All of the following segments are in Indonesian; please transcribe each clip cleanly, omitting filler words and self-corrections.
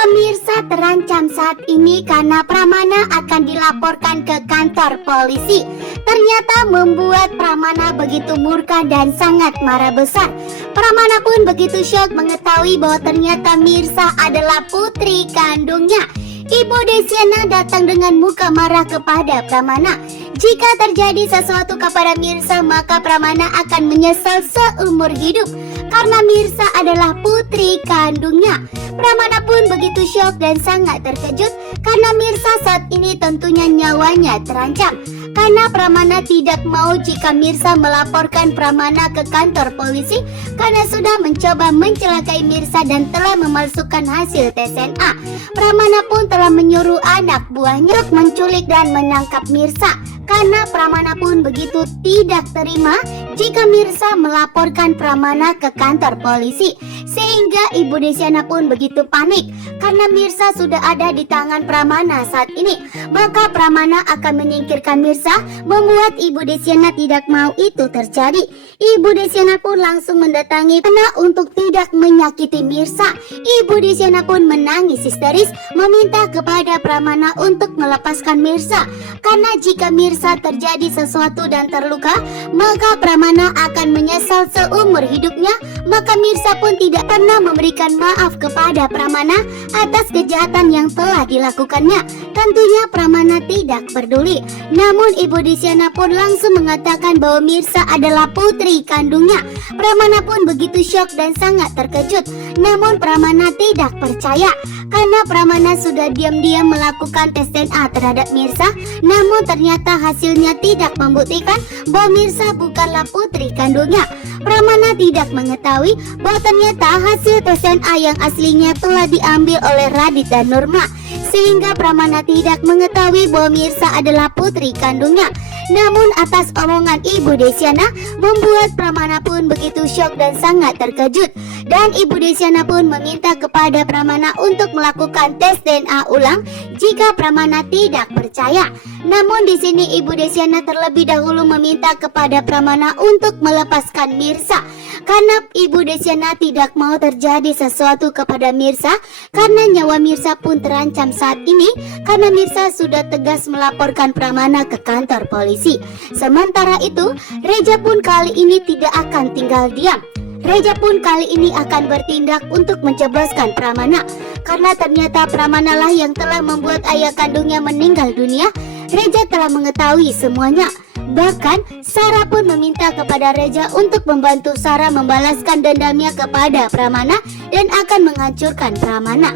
Pemirsa terancam saat ini karena Pramana akan dilaporkan ke kantor polisi. Ternyata membuat Pramana begitu murka dan sangat marah besar. Pramana pun begitu syok mengetahui bahwa ternyata Mirsa adalah putri kandungnya. Ibu Desyana datang dengan muka marah kepada Pramana. Jika terjadi sesuatu kepada Mirsa, maka Pramana akan menyesal seumur hidup karena Mirsa adalah putri kandungnya. Pramana pun begitu syok dan sangat terkejut karena Mirsa saat ini tentunya nyawanya terancam. Karena Pramana tidak mau jika Mirsa melaporkan Pramana ke kantor polisi karena sudah mencoba mencelakai Mirsa dan telah memalsukan hasil tes DNA. Pramana pun telah menyuruh anak buahnya untuk menculik dan menangkap Mirsa. Karena Pramana pun begitu tidak terima jika Mirsa melaporkan Pramana ke kantor polisi. Sehingga Ibu Desyana pun begitu panik karena Mirsa sudah ada di tangan Pramana saat ini. Maka Pramana akan menyingkirkan Mirsa, membuat Ibu Desyana tidak mau itu terjadi. Ibu Desyana pun langsung mendatangi Pramana untuk tidak menyakiti Mirsa. Ibu Desyana pun menangis histeris meminta kepada Pramana untuk melepaskan Mirsa. Karena jika Mirsa terjadi sesuatu dan terluka, maka Pramana akan menyesal seumur hidupnya. Maka Mirsa pun tidak pernah memberikan maaf kepada Pramana atas kejahatan yang telah dilakukannya. Tentunya Pramana tidak peduli. Namun Ibu Desyana pun langsung mengatakan bahwa Mirsa adalah putri kandungnya. Pramana pun begitu syok dan sangat terkejut. Namun Pramana tidak percaya karena Pramana sudah diam-diam melakukan tes DNA terhadap Mirsa. Namun ternyata hasilnya tidak membuktikan bahwa Mirsa bukanlah putri kandungnya. Pramana tidak mengetahui bahwa ternyata hasil tes DNA yang aslinya telah diambil oleh Radit dan Nurma. Sehingga Pramana tidak mengetahui bahwa Mirsa adalah putri kandungnya. Namun atas omongan Ibu Desyana membuat Pramana pun begitu syok dan sangat terkejut. Dan Ibu Desyana pun meminta kepada Pramana untuk melakukan tes DNA ulang jika Pramana tidak percaya. Namun di sini Ibu Desyana terlebih dahulu meminta kepada Pramana untuk melepaskan Mirsa. Karena Ibu Desyana tidak mau terjadi sesuatu kepada Mirsa karena nyawa Mirsa pun terancam saat ini karena Mirsa sudah tegas melaporkan Pramana ke kantor polisi. Sementara itu, Reja pun kali ini tidak akan tinggal diam. Reja pun kali ini akan bertindak untuk mencebaskan Pramana. Karena ternyata Pramana lah yang telah membuat ayah kandungnya meninggal dunia. Reja telah mengetahui semuanya. Bahkan Sarah pun meminta kepada Reja untuk membantu Sarah membalaskan dendamnya kepada Pramana dan akan menghancurkan Pramana.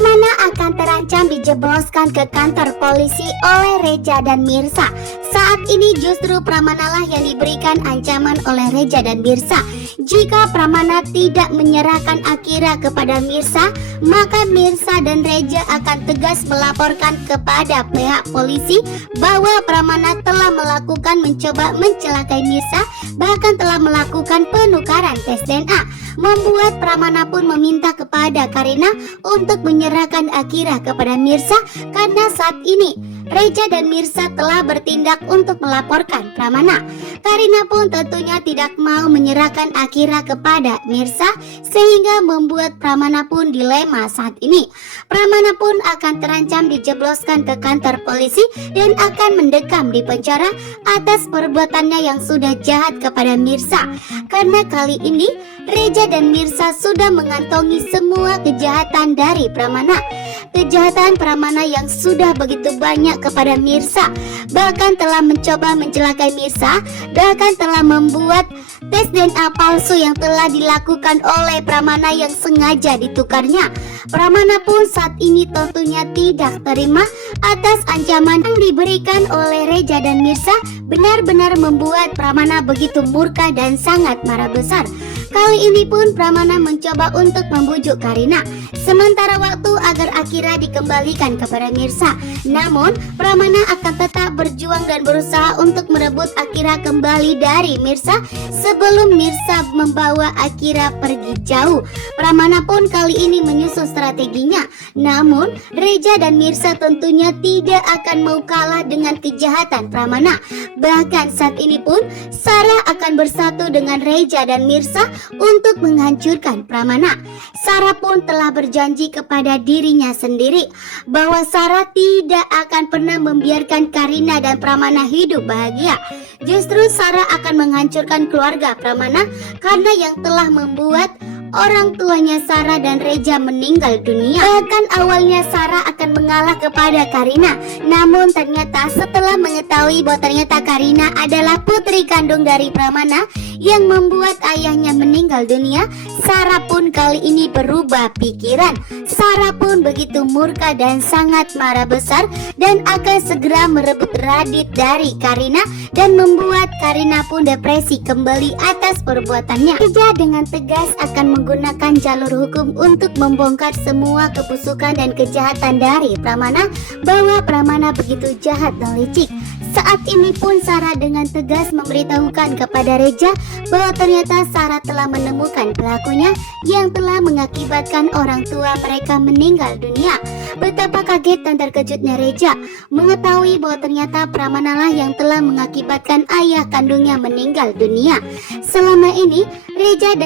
Pramana akan terancam dijebloskan ke kantor polisi oleh Reja dan Mirsa. Saat ini justru Pramana lah yang diberikan ancaman oleh Reja dan Mirsa. Jika Pramana tidak menyerahkan Akira kepada Mirsa, maka Mirsa dan Reja akan tegas melaporkan kepada pihak polisi bahwa Pramana telah melakukan mencoba mencelakai Mirsa, bahkan telah melakukan penukaran tes DNA. Membuat Pramana pun meminta kepada Karina untuk menyerahkan Akira kepada Mirsa karena saat ini Reja dan Mirsa telah bertindak untuk melaporkan Pramana. Karina pun tentunya tidak mau menyerahkan Akira kepada Mirsa sehingga membuat Pramana pun dilema saat ini. Pramana pun akan terancam dijebloskan ke kantor polisi dan akan mendekam di penjara atas perbuatannya yang sudah jahat kepada Mirsa. Karena kali ini Reja dan Mirsa sudah mengantongi semua kejahatan dari Pramana. Kejahatan Pramana yang sudah begitu banyak kepada Mirsa, bahkan telah mencoba mencelakai Mirsa, bahkan telah membuat tes DNA palsu yang telah dilakukan oleh Pramana yang sengaja ditukarnya. Pramana pun saat ini tentunya tidak terima atas ancaman yang diberikan oleh Reja dan Mirsa. Benar-benar membuat Pramana begitu murka dan sangat marah besar. Kali ini pun Pramana mencoba untuk membujuk Karina sementara waktu agar Akira dikembalikan kepada Mirsa. Namun Pramana akan tetap berjuang dan berusaha untuk merebut Akira kembali dari Mirsa sebelum Mirsa membawa Akira pergi jauh. Pramana pun kali ini menyusun strateginya. Namun Reja dan Mirsa tentunya tidak akan mau kalah dengan kejahatan Pramana. Bahkan saat ini pun Sarah akan bersatu dengan Reja dan Mirsa untuk menghancurkan Pramana. Sarah pun telah berjanji kepada dirinya sendiri bahwa Sarah tidak akan pernah membiarkan Karina dan Pramana hidup bahagia. Justru Sarah akan menghancurkan keluarga Pramana karena yang telah membuat orang tuanya Sarah dan Reja meninggal dunia. Bahkan awalnya Sarah akan mengalah kepada Karina, namun ternyata setelah mengetahui bahwa ternyata Karina adalah putri kandung dari Pramana yang membuat ayahnya meninggal dunia, Sarah pun kali ini berubah pikiran. Sarah pun begitu murka dan sangat marah besar dan akan segera merebut Radit dari Karina dan membuat Karina pun depresi kembali atas perbuatannya. Reja dengan tegas akan menggunakan jalur hukum untuk membongkar semua kebusukan dan kejahatan dari Pramana, bahwa Pramana begitu jahat dan licik. Saat ini pun Sarah dengan tegas memberitahukan kepada Reja bahwa ternyata Sarah telah menemukan pelakunya yang telah mengakibatkan orang tua mereka meninggal dunia. Betapa kaget dan terkejutnya Reja mengetahui bahwa ternyata Pramana lah yang telah mengakibatkan ayah kandungnya meninggal dunia. Selama ini Reja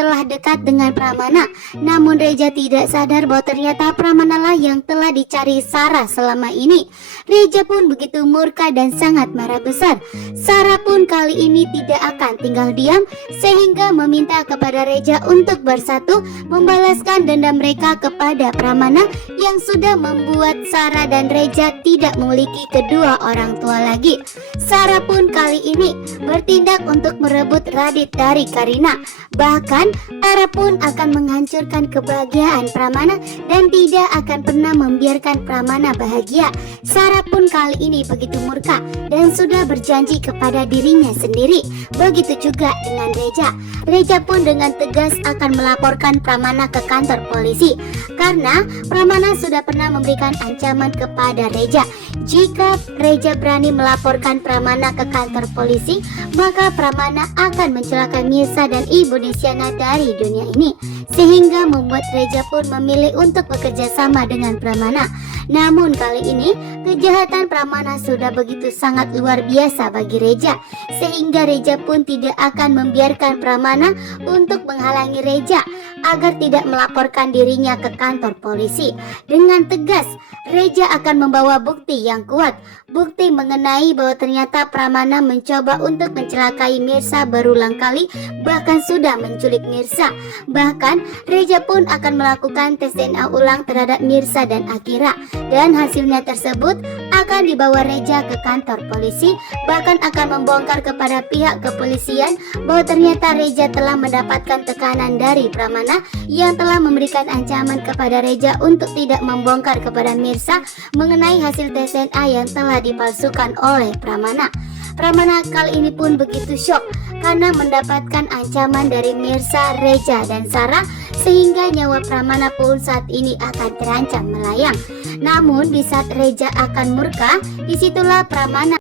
telah dekat dengan Pramana, namun Reja tidak sadar bahwa ternyata Pramana lah yang telah dicari Sarah selama ini. Reja pun begitu murka dan sangat marah besar. Sarah pun kali ini tidak akan tinggal diam, sehingga meminta kepada Reja untuk bersatu membalaskan dendam mereka kepada Pramana yang sudah membuat Sarah dan Reja tidak memiliki kedua orang tua lagi. Sarah pun kali ini bertindak untuk merebut Radit dari Karina. Bahkan Sarah pun akan menghancurkan kebahagiaan Pramana dan tidak akan pernah membiarkan Pramana bahagia. Sarah pun kali ini begitu murka dan sudah berjanji kepada dirinya sendiri. Begitu juga dengan Reja. Reja pun dengan tegas akan melaporkan Pramana ke kantor polisi karena Pramana sudah pernah memberikan ancaman kepada Reja. Jika Reja berani melaporkan Pramana ke kantor polisi, maka Pramana akan mencelakai Mirsa dan Ibu Nisyana dari dunia ini, sehingga membuat Reja pun memilih untuk bekerja sama dengan Pramana. Namun kali ini kejahatan Pramana sudah begitu sangat luar biasa bagi Reja, sehingga Reja pun tidak akan membiarkan Pramana untuk menghalangi Reja agar tidak melaporkan dirinya ke kantor polisi. Dengan tegas Reja akan membawa bukti yang kuat, bukti mengenai bahwa ternyata Pramana mencoba untuk mencelakai Mirsa berulang kali, bahkan sudah menculik Mirsa. Bahkan Reja pun akan melakukan tes DNA ulang terhadap Mirsa dan Akira, dan hasilnya tersebut akan dibawa Reja ke kantor polisi, bahkan akan membongkar kepada pihak kepolisian bahwa ternyata Reja telah mendapatkan tekanan dari Pramana yang telah memberikan ancaman kepada Reja untuk tidak membongkar kepada Mirsa mengenai hasil tes DNA yang telah dipalsukan oleh Pramana. Pramana kali ini pun begitu syok karena mendapatkan ancaman dari Mirsa, Reja, dan Sarah, sehingga nyawa Pramana pun saat ini akan terancam melayang. Namun di saat Reja akan murka, disitulah Pramana